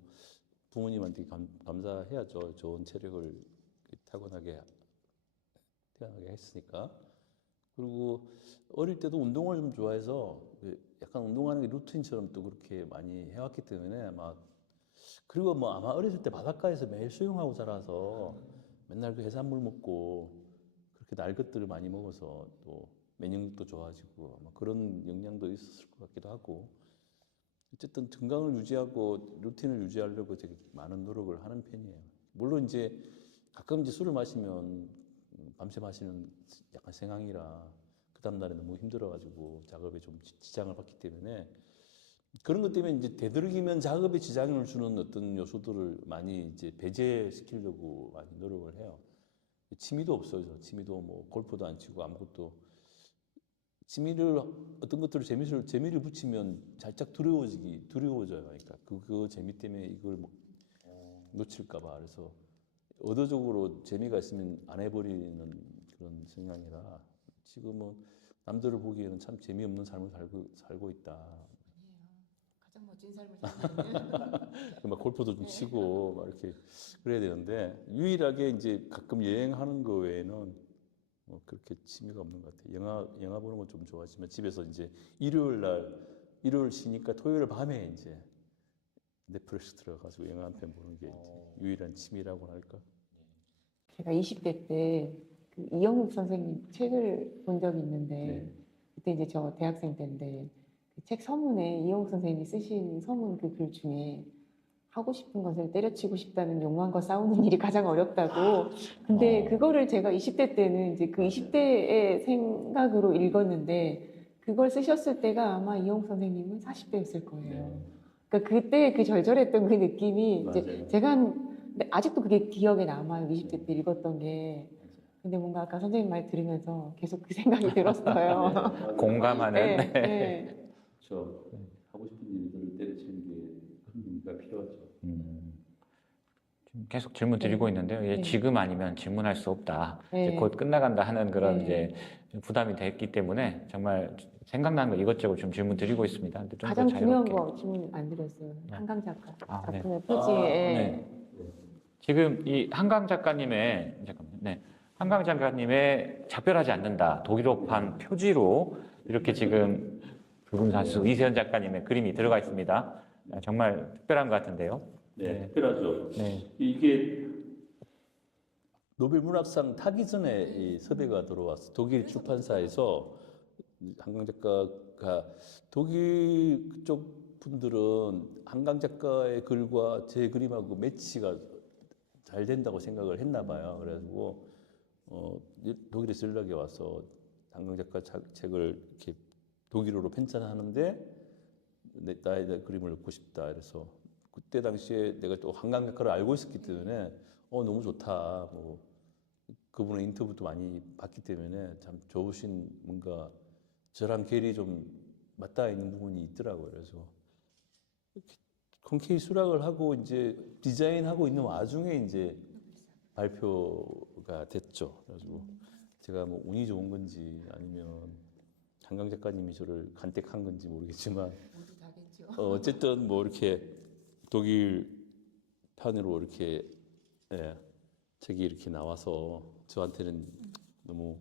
부모님한테 감사해야죠. 좋은 체력을 태어나게 했으니까. 그리고 어릴 때도 운동을 좀 좋아해서 약간 운동하는 게 루틴처럼 또 그렇게 많이 해왔기 때문에 그리고 뭐 아마 어렸을 때 바닷가에서 매일 수영하고 자라서 맨날 그 해산물 먹고 그렇게 날 것들을 많이 먹어서 또 면역력도 좋아지고 아마 그런 영향도 있었을 것 같기도 하고 어쨌든 건강을 유지하고 루틴을 유지하려고 되게 많은 노력을 하는 편이에요. 물론 이제 가끔 이제 술을 마시면 밤새 마시는 약간 생황이라 그 다음날에 너무 힘들어가지고 작업에 좀 지장을 받기 때문에 그런 것 때문에 이제 되도록이면 작업에 지장을 주는 어떤 요소들을 많이 이제 배제시키려고 많이 노력을 해요. 취미도 없어요. 취미도 뭐 골프도 안 치고 아무것도 어떤 것들을 재미를 붙이면 살짝 두려워져요. 그러니까 그 재미 때문에 이걸 뭐 놓칠까봐 그래서 의도적으로 재미가 있으면 안 해버리는 그런 성향이라 지금은 남들을 보기에는 참 재미없는 삶을 살고 있다. 가장 멋진 삶을 살고 있는. 막 골프도 좀 치고 막 이렇게 그래야 되는데 유일하게 이제 가끔 여행하는 거 외에는 뭐 그렇게 취미가 없는 것 같아요. 영화 보는 건 좀 좋아하지만 집에서 이제 일요일 쉬니까 토요일 밤에 이제 넷플릭스 들어가지고 영화 한 편 보는 게 이제 유일한 취미라고 할까? 제가 20대 때 그 이영욱 선생님 책을 본 적이 있는데 네. 그때 이제 저 대학생 때인데 그 책 서문에 이영욱 선생님이 쓰신 서문 그 글 중에 하고 싶은 것을 때려치고 싶다는 욕망과 싸우는 일이 가장 어렵다고. 근데 그거를 제가 20대 때는 이제 그 20대의 생각으로 읽었는데 그걸 쓰셨을 때가 아마 이영욱 선생님은 40대였을 거예요. 그러니까 그때 그 절절했던 그 느낌이 이제 맞아요. 제가 근데 아직도 그게 기억에 남아요. 20대 때 읽었던 게. 근데 뭔가 아까 선생님 말 들으면서 계속 그 생각이 들었어요. 공감하는. 네, 네. 저 하고 싶은 일들을 때려치는 게 큰 의미가 필요하죠. 지금 계속 질문 드리고 있는데요. 예, 네. 지금 아니면 질문할 수 없다. 네. 이제 곧 끝나간다 하는 그런 네. 이제 부담이 됐기 때문에 정말 생각나는 거 이것저것 좀 질문 드리고 있습니다. 근데 좀 가장 더 중요한 자유롭게. 거 질문 안 드렸어요. 한강 작가 아, 네. 작품의 표지에 네. 지금 이 한강 작가님의 잠깐만요. 네. 한강 작가님의 작별하지 않는다 독일어판 표지로 이렇게 지금 붉은 사수 이세연 작가님의 그림이 들어가 있습니다. 아, 정말 특별한 것 같은데요. 네, 특별하죠. 네. 이게 노벨 문학상 타기 전에 이 섭외가 들어왔어. 독일 출판사에서 한강 작가가 독일 그쪽 분들은 한강 작가의 글과 제 그림하고 매치가 잘 된다고 생각을 했나 봐요. 그래가지고 독일에서 연락이 와서 한강 작가 책을 이렇게 독일어로 편찬하는데 나의 그림을 넣고 싶다. 그래서 그때 당시에 내가 또 한강 작가를 알고 있었기 때문에 너무 좋다. 뭐 그분의 인터뷰도 많이 봤기 때문에 참 좋으신 뭔가 저랑 결이 좀 맞닿아 있는 부분이 있더라고요. 그래서 흔쾌히 수락을 하고 이제 디자인하고 있는 와중에 이제 발표가 됐죠. 그래가지고 제가 뭐 운이 좋은 건지 아니면 한강 작가님이 저를 간택한 건지 모르겠지만 모두 다겠죠. 어쨌든 뭐 이렇게 독일 판으로 이렇게 책이 이렇게 나와서 저한테는 너무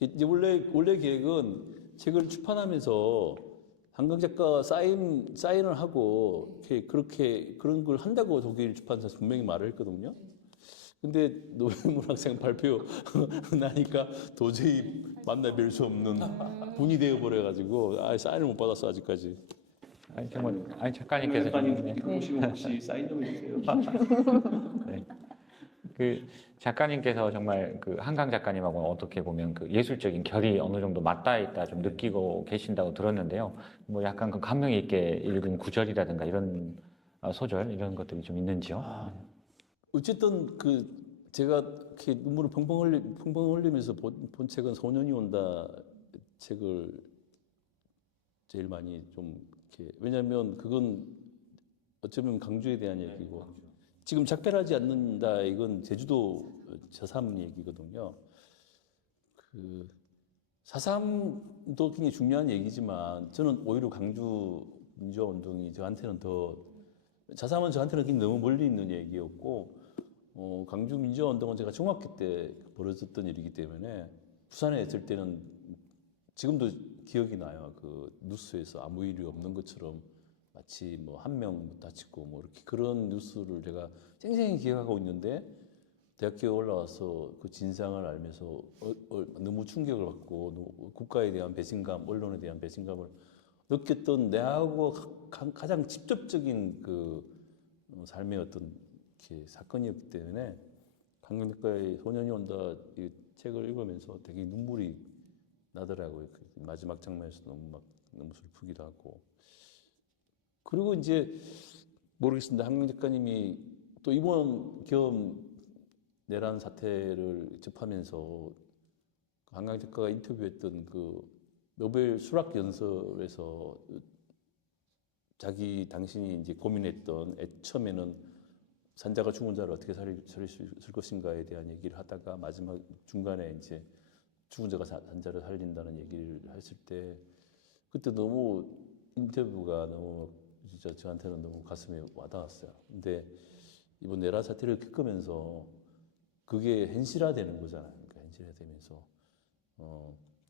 이제 원래 계획은 책을 출판하면서 한강 작가 사인을 하고 그렇게 그런 걸 한다고 독일 출판사에서 분명히 말을 했거든요. 근데 노벨 문학상 발표 나니까 도저히 만나 뵐 수 없는 분이 되어 버려가지고 사인을 못 받았어 아직까지. 아니 정말 아니 작가님께서 좀, 보시면 혹시 사인 좀 해주세요. 네. 그 작가님께서 정말 그 한강 작가님하고 어떻게 보면 그 예술적인 결이 어느 정도 맞닿아 있다 좀 느끼고 계신다고 들었는데요. 뭐 약간 그 감명 있게 읽은 구절이라든가 이런 소절 이런 것들이 좀 있는지요? 어쨌든 제가 이렇게 눈물을 펑펑 흘리면서 본 책은 소년이 온다 책을 제일 많이 좀 이렇게 왜냐하면 그건 어쩌면 강주에 대한 얘기고 지금 작별하지 않는다 이건 제주도 저3 얘기거든요. 그 4.3도 굉장히 중요한 얘기지만 저는 오히려 강주 민주화 운동이 저한테는 저3은 저한테는 굉장히 너무 멀리 있는 얘기였고 강주 민주화 운동은 제가 중학교 때 벌어졌던 일이기 때문에 부산에 있을 때는 지금도 기억이 나요. 그 뉴스에서 아무 일이 없는 것처럼 마치 뭐 한 명 다치고 뭐 이렇게 그런 뉴스를 제가 생생히 기억하고 있는데 대학교에 올라와서 그 진상을 알면서 너무 충격을 받고 국가에 대한 배신감, 언론에 대한 배신감을 느꼈던 내하고 가장 직접적인 그 삶의 어떤 이렇게 사건이었기 때문에 강경작가의 소년이 온다 이 책을 읽으면서 되게 눈물이 나더라고요. 그 마지막 장면에서 너무 슬프기도 하고. 그리고 이제 모르겠습니다. 한강 작가님이 또 이번 겸 내란 사태를 접하면서 한강 작가가 인터뷰했던 그 노벨 수락 연설에서 당신이 이제 고민했던 처음에는 산자가 죽은 자를 어떻게 살릴 수 있을 것인가에 대한 얘기를 하다가 마지막 중간에 이제 죽은 자가 산자를 살린다는 얘기를 했을 때 그때 너무 인터뷰가 너무 진짜 저한테는 너무 가슴에 와닿았어요. 근데 이번 내란 사태를 겪으면서 그게 현실화되는 거잖아요. 그러니까 현실화되면서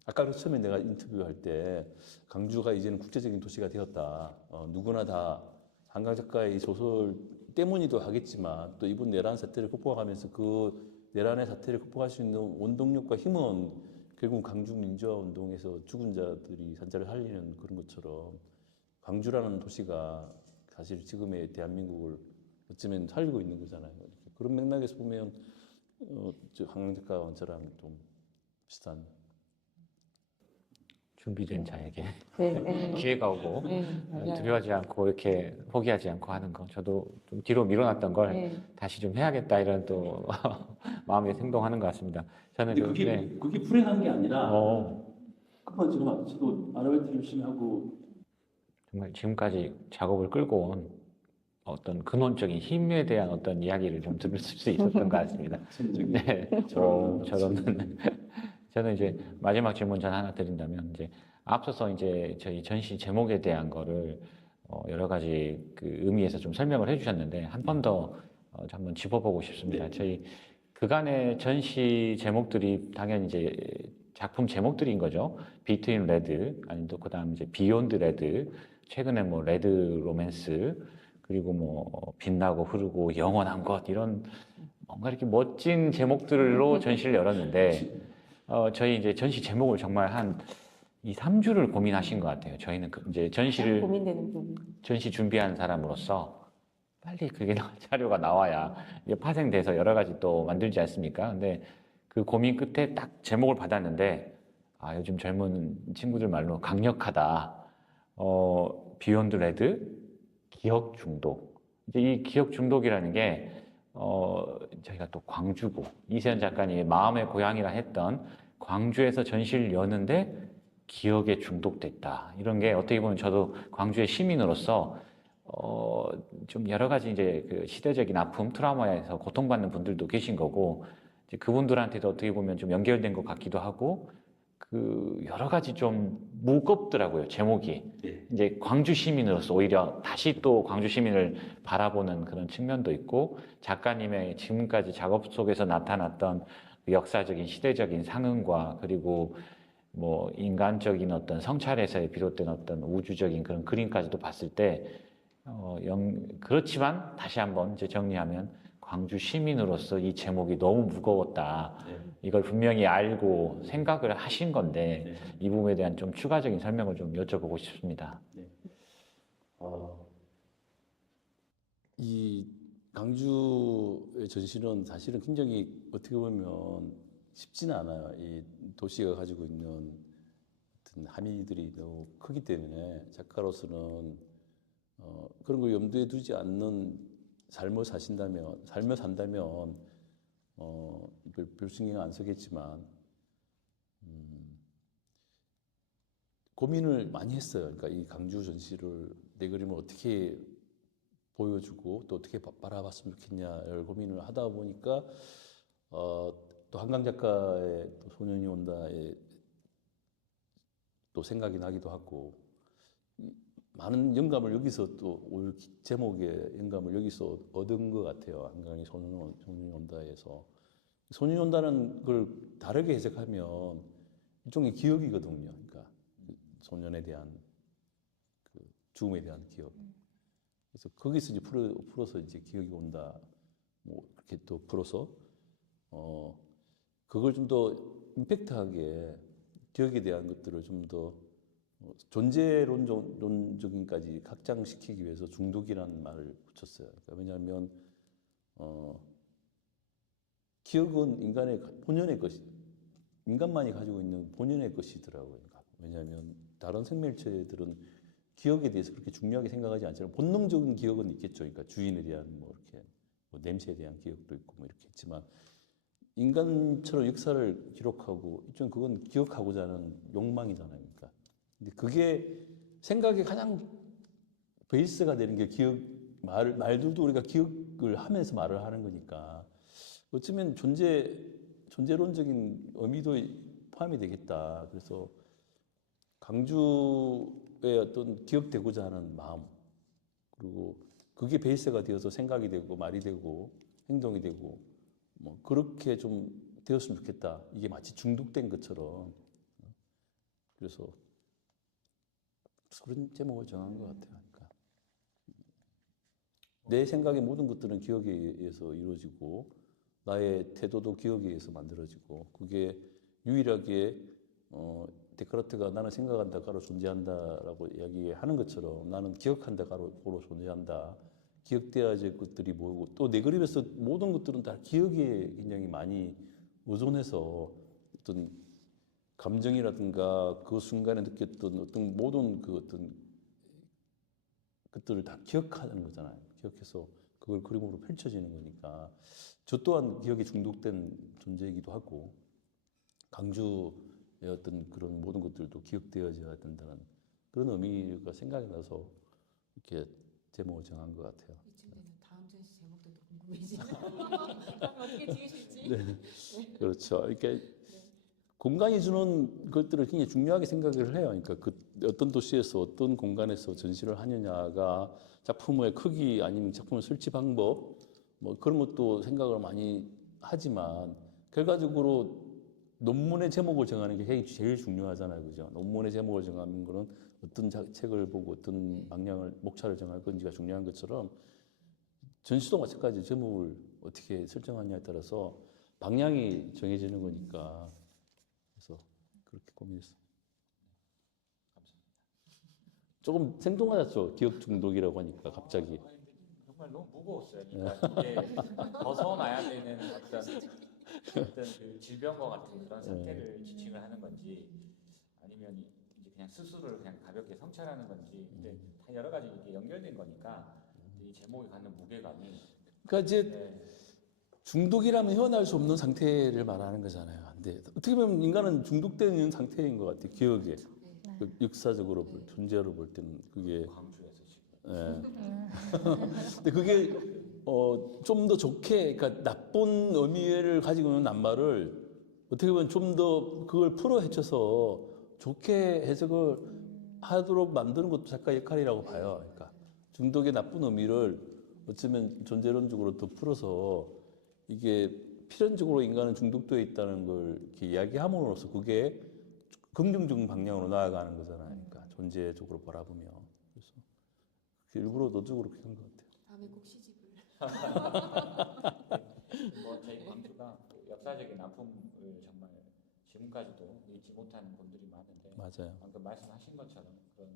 아까 처음에 내가 인터뷰할 때 광주가 이제는 국제적인 도시가 되었다. 누구나 다 한강 작가의 소설 때문이기도 하겠지만 또 이번 내란 사태를 극복하면서 그 내란의 사태를 극복할 수 있는 원동력과 힘은 결국 광주 민주화 운동에서 죽은 자들이 산자를 살리는 그런 것처럼 광주라는 도시가 사실 지금의 대한민국을 어쩌면 살리고 있는 거잖아요. 이렇게 그런 맥락에서 보면 한강 작가와 저랑 좀 비슷한. 준비된 자에게 네, 네. 기회가 오고 네, 맞아요. 두려워하지 않고 이렇게 포기하지 않고 하는 거 저도 좀 뒤로 밀어놨던 걸 네. 다시 좀 해야겠다 이런 또 마음이 생동하는 것 같습니다. 저는 근데 그게 불행한 게 아니라 어, 그만 저도 아르바이트 열심히 하고 정말 지금까지 작업을 끌고 온 어떤 근원적인 힘에 대한 어떤 이야기를 좀 들을 수 있었던 것 같습니다. 네, 저는 이제 마지막 질문 전 하나 드린다면 이제 앞서서 이제 저희 전시 제목에 대한 거를 여러 가지 그 의미에서 좀 설명을 해주셨는데 한 번 더 한번 짚어보고 싶습니다. 저희 그간의 전시 제목들이 당연히 이제 작품 제목들인 거죠. 비트윈 레드 아니면 또 그다음 이제 비욘드 레드 최근에 뭐 레드 로맨스 그리고 뭐 빛나고 흐르고 영원한 것 이런 뭔가 이렇게 멋진 제목들로 전시를 열었는데 저희 이제 전시 제목을 정말 한 2, 3주를 고민하신 것 같아요. 저희는 이제 전시를 고민되는 부분. 전시 준비한 사람으로서 빨리 그게 자료가 나와야 이게 파생돼서 여러 가지 또 만들지 않습니까? 근데 그 고민 끝에 딱 제목을 받았는데 요즘 젊은 친구들 말로 강력하다. 비욘드 레드 기억 중독. 이제 이 기억 중독이라는 게 저희가 또 광주고 이세연 작가님의 마음의 고향이라 했던 광주에서 전시를 여는데 기억에 중독됐다. 이런 게 어떻게 보면 저도 광주의 시민으로서 좀 여러 가지 이제 그 시대적인 아픔, 트라우마에서 고통받는 분들도 계신 거고 이제 그분들한테도 어떻게 보면 좀 연결된 것 같기도 하고 그 여러 가지 좀 무겁더라고요, 제목이. 네. 이제 광주 시민으로서 오히려 다시 또 광주 시민을 바라보는 그런 측면도 있고 작가님의 지금까지 작업 속에서 나타났던 그 역사적인 시대적인 상흔과 그리고 뭐 인간적인 어떤 성찰에서 비롯된 어떤 우주적인 그런 그림까지도 봤을 때 그렇지만 다시 한번 이제 정리하면 광주 시민으로서 이 제목이 너무 무거웠다. 네. 이걸 분명히 알고 생각을 하신 건데 네. 이 부분에 대한 좀 추가적인 설명을 좀 여쭤보고 싶습니다. 이 광주의 전시는 사실은 굉장히 어떻게 보면 쉽지는 않아요. 이 도시가 가지고 있는 어떤 함의들이 너무 크기 때문에 작가로서는 그런 걸 염두에 두지 않는 삶을 산다면 별 신경 안 쓰겠지만 고민을 많이 했어요. 그러니까 이 광주 전시를 내 그림을 어떻게 보여주고 또 어떻게 바라봤으면 좋겠냐를 고민을 하다 보니까 또 한강 작가의 또 소년이 온다에 또 생각이 나기도 하고 많은 영감을 여기서 또 올 제목의 영감을 여기서 얻은 것 같아요. 한강의 소년이 온다에서 소년이 온다는 걸 다르게 해석하면 일종의 기억이거든요. 그러니까 소년에 대한 그 죽음에 대한 기억. 그래서 거기서 이제 풀어서 이제 기억이 온다. 뭐 이렇게 또 풀어서 그걸 좀 더 임팩트하게 기억에 대한 것들을 좀 더 존재론적인까지 확장시키기 위해서 중독이라는 말을 붙였어요. 그러니까 왜냐하면 기억은 인간의 본연의 것이 인간만이 가지고 있는 본연의 것이더라고요. 왜냐하면 다른 생명체들은 기억에 대해서 그렇게 중요하게 생각하지 않지만 본능적인 기억은 있겠죠. 그러니까 주인에 대한 뭐 이렇게 뭐 냄새에 대한 기억도 있고 뭐 이렇게 있지만 인간처럼 역사를 기록하고 일종 그건 기억하고자 하는 욕망이잖아요. 그러니까 근데 그게 생각의 가장 베이스가 되는 게 말들도 우리가 기억을 하면서 말을 하는 거니까 어쩌면 존재론적인 의미도 포함이 되겠다. 그래서 강주의 어떤 기억되고자 하는 마음, 그리고 그게 베이스가 되어서 생각이 되고 말이 되고 행동이 되고 뭐 그렇게 좀 되었으면 좋겠다. 이게 마치 중독된 것처럼. 그래서 그런 제목을 정한 것 같아요. 그러니까 내 생각의 모든 것들은 기억에 의해서 이루어지고 나의 태도도 기억에 의해서 만들어지고 그게 유일하게 데카르트가 나는 생각한다, 가로 존재한다라고 이야기하는 것처럼 나는 기억한다, 가로 존재한다. 기억되어야 될 것들이 뭐고 또 내 그림에서 모든 것들은 다 기억에 굉장히 많이 의존해서 어떤 감정이라든가 그 순간에 느꼈던 어떤 모든 그 어떤 것들을 다 기억하는 거잖아요. 기억해서 그걸 그림으로 펼쳐지는 거니까 저 또한 기억에 중독된 존재이기도 하고 강주의 어떤 그런 모든 것들도 기억되어져야 된다는 그런 의미가 생각이 나서 이렇게 제목을 정한 것 같아요. 이쯤 되면 다음 전시 제목들도 궁금해지네요. 어떻게 지으실지. 그렇죠. 이렇게 공간이 주는 것들을 굉장히 중요하게 생각을 해요. 그러니까 그 어떤 도시에서 어떤 공간에서 전시를 하느냐가 작품의 크기 아니면 작품의 설치 방법 뭐 그런 것도 생각을 많이 하지만 결과적으로 논문의 제목을 정하는 게 제일 중요하잖아요. 그죠? 논문의 제목을 정하는 거는 어떤 책을 보고 어떤 방향을, 목차를 정할 건지가 중요한 것처럼 전시도 마찬가지 제목을 어떻게 설정하느냐에 따라서 방향이 정해지는 거니까 그래서 그렇게 고민했어요. 조금 생동하죠. 기억 중독이라고 하니까 갑자기. 아니, 근데 정말 너무 무거웠어요. 그러니까 이게 벗어나야 되는 어떤 그 질병과 같은 그런 상태를 지칭을 하는 건지 아니면 이제 그냥 스스로를 그냥 가볍게 성찰하는 건지 근데 다 여러 가지 이렇게 연결된 거니까 이 제목이 갖는 무게감이 그러니까 이제 네. 중독이라면 헤어날 수 없는 상태를 말하는 거잖아요. 근데 어떻게 보면 인간은 중독되는 상태인 것 같아요. 기억에. 그 역사적으로 존재로 볼 때는 그게 광주에서 지금 근데 그게 좀 더 좋게, 그러니까 나쁜 의미를 가지고 있는 낱말을 어떻게 보면 좀 더 그걸 풀어 헤쳐서 좋게 해석을 하도록 만드는 것도 작가의 역할이라고 봐요. 그러니까 중독의 나쁜 의미를 어쩌면 존재론적으로 더 풀어서 이게 필연적으로 인간은 중독되어 있다는 걸 이렇게 이야기함으로써 그게 긍정적인 방향으로 나아가는 거잖아요. 그러니까 존재적으로 바라보며. 그래서 일부러 노적으로 그렇게 한 것 같아요. 다음에 꼭 시집을. 뭐 저희 광주가 또 역사적인 아픔을 정말 지금까지도 잊지 못하는 분들이 많은데 맞아요. 방금 말씀하신 것처럼 그런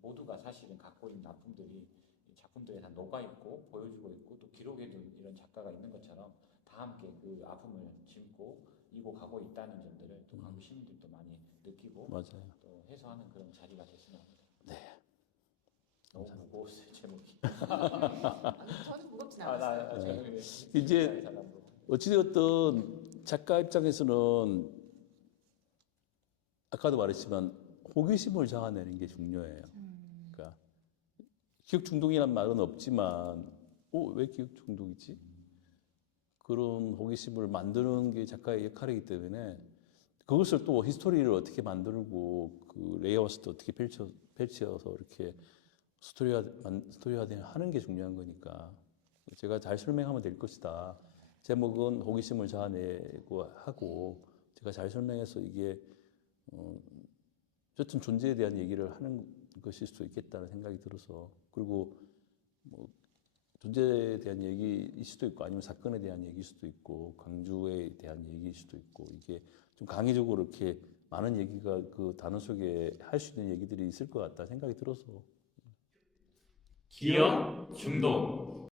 모두가 사실은 갖고 있는 아픔들이 이 작품들에 다 녹아 있고 보여주고 있고 또 기록해둔 이런 작가가 있는 것처럼 다 함께 그 아픔을 짚고 이고 가고 있다는 점들을 또 광주 시민들도 많이 느끼고 맞아요. 또 해소하는 그런 자리가 됐으면 합니다. 네. 너무 무거웠어요 제목이. 저는 무겁진 나 않았어요. 이제 어찌되었든 작가 입장에서는 아까도 말했지만 호기심을 자아내는 게 중요해요. 그러니까 기억 중독이란 말은 없지만 왜 기억 중독이지? 그런 호기심을 만드는 게 작가의 역할이기 때문에 그것을 또 히스토리를 어떻게 만들고 그 레이아웃도 어떻게 펼쳐서 이렇게 스토리화 하는 게 중요한 거니까 제가 잘 설명하면 될 것이다. 제목은 호기심을 자아내고 하고 제가 잘 설명해서 이게 어쨌든 존재에 대한 얘기를 하는 것일 수도 있겠다는 생각이 들어서 그리고 뭐 존재에 대한 얘기일 수도 있고 아니면 사건에 대한 얘기일 수도 있고 광주에 대한 얘기일 수도 있고 이게 좀 강의적으로 이렇게 많은 얘기가 그 단어 속에 할 수 있는 얘기들이 있을 것 같다 생각이 들어서 기억 중독